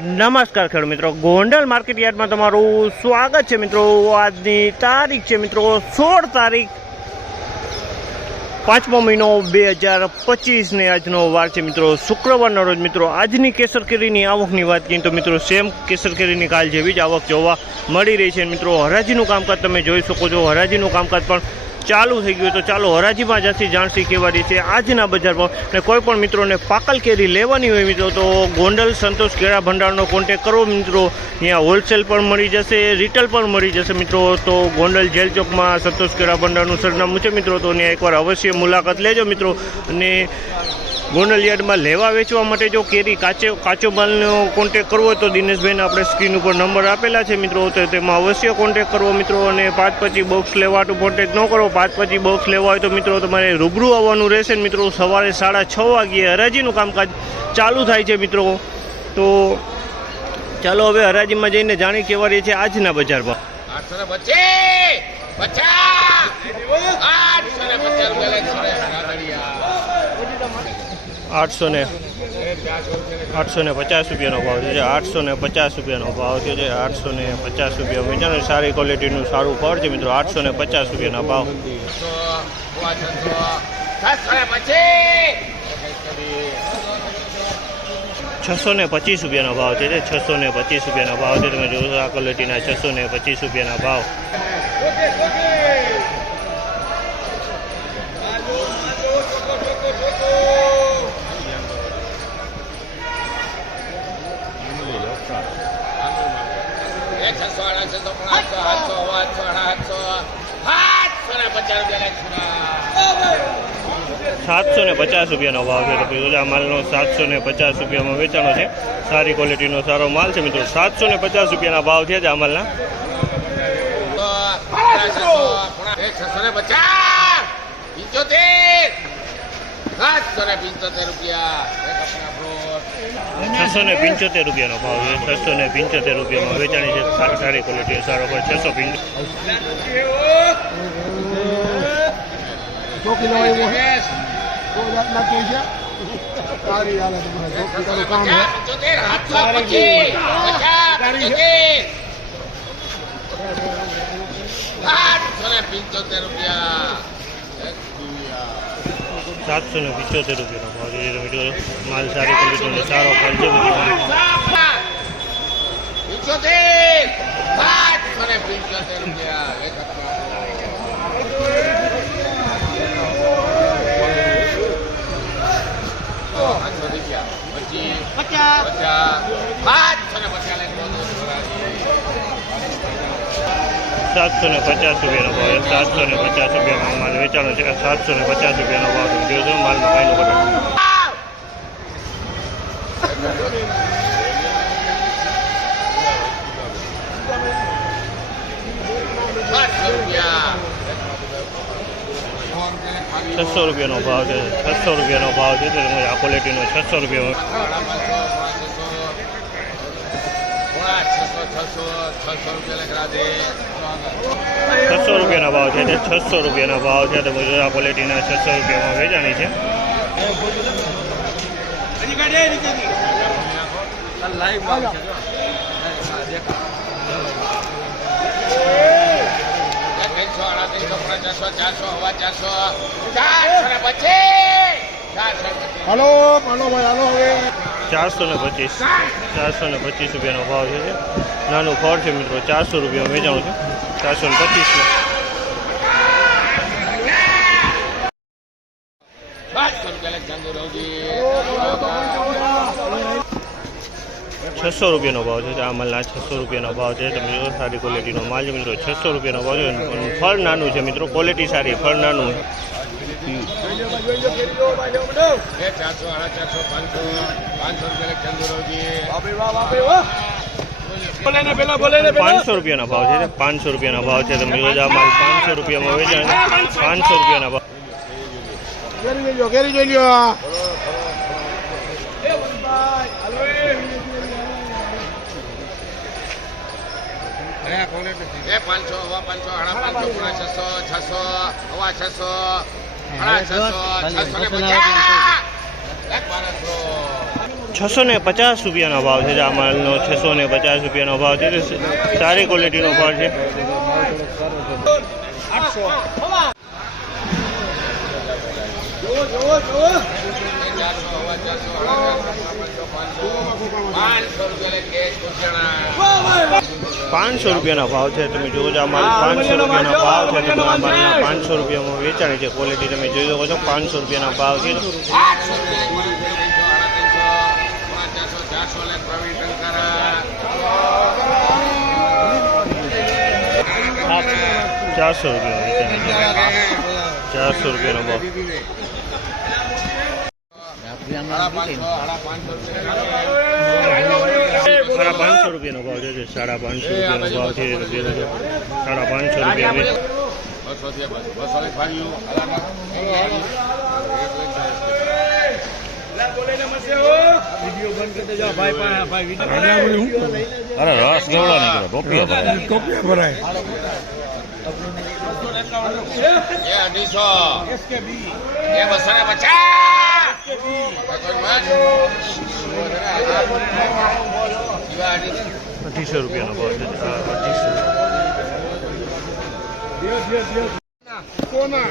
નમસ્કાર ખેડૂત મિત્રો. ગોંડલ માર્કેટ યાર્ડમાં તમારું સ્વાગત છે મિત્રો. આજની તારીખ છે મિત્રો સોળ તારીખ પાંચમો મહિનો બે હજાર પચીસને આજનો વાર છે મિત્રો. શુક્રવારનો રોજ મિત્રો આજની કેસર કેરીની આવકની વાત કરીએ તો મિત્રો સેમ કેસર કેરીની કાલ જેવી જ આવક જોવા મળી રહી છે મિત્રો. હરાજીનું કામકાજ તમે જોઈ શકો છો. હરાજીનું કામકાજ પણ ચાલુ થઈ ગયું તો ચાલો હરાજીમાં જ્યાંથી જાણતી કેવા છે આજના બજારમાં અને કોઈ પણ મિત્રોને પાકલ કેરી લેવાની હોય મિત્રો, તો ગોંડલ સંતોષ કેળા ભંડારનો કોન્ટેક કરો મિત્રો. ત્યાં હોલસેલ પણ મળી જશે રિટેલ પણ મળી જશે મિત્રો. તો ગોંડલ જેલ ચોકમાં સંતોષ કેળા ભંડારનું સરનામું છે મિત્રો, તો ત્યાં એકવાર અવશ્ય મુલાકાત લેજો મિત્રો. અને ગોંડલ યાર્ડમાં લેવા વેચવા માટે જો કેરી કાચો કાચો માલનો કોન્ટેક કરવો હોય તો દિનેશભાઈને આપણે સ્ક્રીન ઉપર નંબર આપેલા છે મિત્રો. તો તેમાં અવશ્ય કોન્ટેક કરવો મિત્રો અને પાંચ પછી બોક્સ લેવાનું કોન્ટેક ન કરો. પાંચ પછી બોક્સ લેવા હોય તો મિત્રો તમારે રૂબરૂ આવવાનું રહેશે મિત્રો. સવારે સાડા છ વાગ્યે હરાજીનું કામકાજ ચાલુ થાય છે મિત્રો. તો ચાલો હવે હરાજીમાં જઈને જાણી કેવારી છે આજના બજારમાં. ભાવ આઠસો ને આઠસો ને પચાસ રૂપિયાનો ભાવ થયો છે. આઠસો ને પચાસ રૂપિયાનો ભાવ થયો છે. આઠસો ને પચાસ રૂપિયા વેચાણ સારી ક્વોલિટીનું સારું ફળ છે મિત્રો. આઠસો ને પચાસ રૂપિયાના ભાવ. છસો, ને પચીસ. રૂપિયાનો ભાવ છે. છસો ને પચીસ રૂપિયાના ભાવ છે. તમે જોશો આ ક્વોલિટીના છસો ને પચીસ રૂપિયાના ભાવ એ છસો, આઠસો, છસો, પણ આઠસો, આઠસો, હવા આઠસો, આઠ આઠસો. આઠસો ને પચાસ રૂપિયા લે છોરા. સાતસો ને પચાસ રૂપિયાનો ભાવ છે. તો આ માલનો સાતસો ને પચાસ રૂપિયામાં વેચાણો છે. સારી ક્વોલિટીનો સારો માલ છે મિત્રો. સાતસો ને પચાસ રૂપિયાના ભાવ છે જ આ માલના. છસો ને પંચોતેર રૂપિયાનો ભાવ છે. છસો ને પંચોતેર રૂપિયામાં વેચાણી છે. સારી સારી ક્વોલિટી સારો પર છસો પંચોતેર કોઈ જાતના સાતસો ને પંચોતેર રૂપિયા. સાતસો ભાવ છે તમે જો માલ સારી ક્વોલિટીનો સારો ફળ છે પંચોતેર, પંચોતેર રૂપિયા એક આઠસો રૂપિયા પચીસ પચાસ પાંચસો ને પચાસ લઈને બોલો સાતસો ને પચાસ રૂપિયાનો ભાવ છે. સાતસો ને પચાસ રૂપિયામાં માલ વેચાણો છે. સાતસો ને પચાસ રૂપિયાનો ભાવ તમે જોશો માલમાં કાંઈ રૂપિયા છસો રૂપિયાનો ભાવ છે. છસો રૂપિયાનો ભાવ છે. તો આ ક્વોલિટીનો છસો રૂપિયાનો છસો છસો છસો રૂપિયા લખરા દે. છસો રૂપિયાના ભાવ છે તે છસો રૂપિયાના ભાવ છે તો ગુજરાત ક્વોલિટીના છસો રૂપિયામાં વેચાણી છે. હાલો હાલો ભાઈ હાલો હવે. ચારસો ને પચીસ. ચારસો ને પચીસ રૂપિયાનો ભાવ છે. નાનું ફળ છે મિત્રો ચારસો રૂપિયામાં વેચાણું છે. ચારસો ને પચીસમાં છસો રૂપિયાનો ભાવ છે આ માલના છસો રૂપિયાનો ભાવ છે. તમે જો સારી ક્વોલિટીનો માલ છે. મિત્રો છસો રૂપિયાનો ભાવ છે. ફળ નાનું છે મિત્રો. ક્વોલિટી સારી ફળ નાનું ચારસો પાંચસો પાંચસો રૂપિયા પાંચસો રૂપિયાના ભાવ છે પાંચસો રૂપિયાના ભાવ છે. તમે જો આ માલ પાંચસો રૂપિયામાં વેચાણ પાંચસો રૂપિયાના ભાવ. પાંચસો પાંચસો પાંચસો છસો છસો છસો છસો છસો ને પચાસ એક બારસો છસો ને પચાસ રૂપિયાનો ભાવ છે આ માલનો છસો ને પચાસ રૂપિયાનો ભાવ છે. સારી ક્વોલિટીનો ભાવ છે. પાંચસો રૂપિયાનો ભાવ છે. તમે જોવો છો માલ પાંચસો રૂપિયાનો ભાવ છે. તો આ માલના પાંચસો રૂપિયામાં વેચાણી છે. ક્વોલિટી તમે જોઈ શકો છો. પાંચસો રૂપિયાના ભાવ છે. આઠસો રૂપિયા ત્રણસો સાડા ત્રણસો પાંચ ચારસો ચારસો લે પ્રવીણ ટંકારા ચારસો રૂપિયા વેચાણી છે ચારસો રૂપિયાનો ભાવ સાડા પાંચસો સાડા પાંચસો રૂપિયા સાડા પાંચસો રૂપિયાનો ભાવ છે સાડા પાંચસો રૂપિયાનો ભાવ છે તો જોઈ શકો. સાડા પાંચસો રૂપિયા વેચ- બસો છે બસ બસો ને ફાવ્યું અરે રસ કેવડો નીકળ્યો ટોપીઓ ભરાય. ટોપિયા ભરાય. અઢીસો. એ બસો ને પચાસ. અઢીસો રૂપિયાનો ભાવ છે. અઢીસો. કોના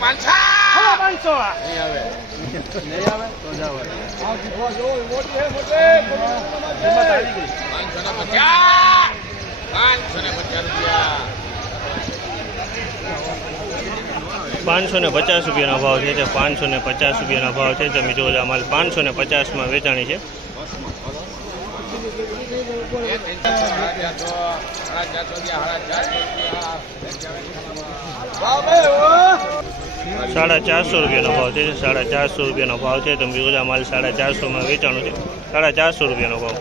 પાંચસો ને પચાસ ને પચાસ રૂપિયાનો ભાવ છે તે પાંચસો ને પચાસ રૂપિયાનો ભાવ છે તમે છો આ માલ પાંચસો ને પચાસમાં વેચાણી છે. ત્રણસો સાડા ચારસો રૂપિયાનો ભાવ છે સાડા ચારસો રૂપિયાનો ભાવ છે. છો આ માલ સાડા ચારસોમાં વેચાણું છે. સાડા ચારસો રૂપિયાનો ભાવ.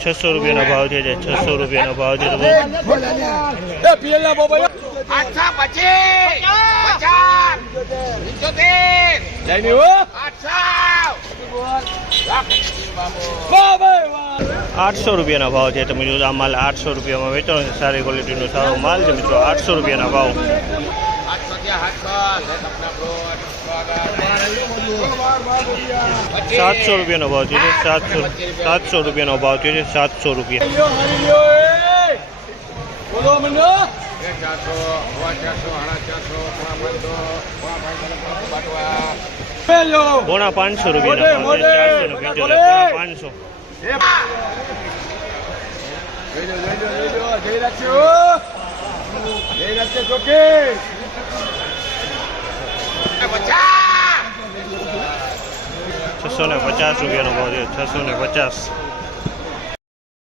છસો તો રૂપિયાનો ભાવ છે જે છસો રૂપિયાનો ભાવ છે તો આઠસો રૂપિયાના ભાવ છે. તમે જોવો આ માલ આઠસો રૂપિયામાં વેચાણો છે સારી ક્વોલિટીનો સારો માલ છે મિત્રો. આઠસો રૂપિયાના ભાવ. સાતસો રૂપિયાનો ભાવ છે, સાતસો સાતસો રૂપિયાનો ભાવ છે, સાતસો રૂપિયા. ચારસો ચારસો ચારસો પોણા પાંચસો પોણા પાંચસો બાટવા પોણા પાંચસો રૂપિયાના ભાવ છે ચારસો ને પંચોતેર પોણા પાંચસો પચાસ છસો ને પચાસ રૂપિયાનો ભાવ છે છસો ને પચાસ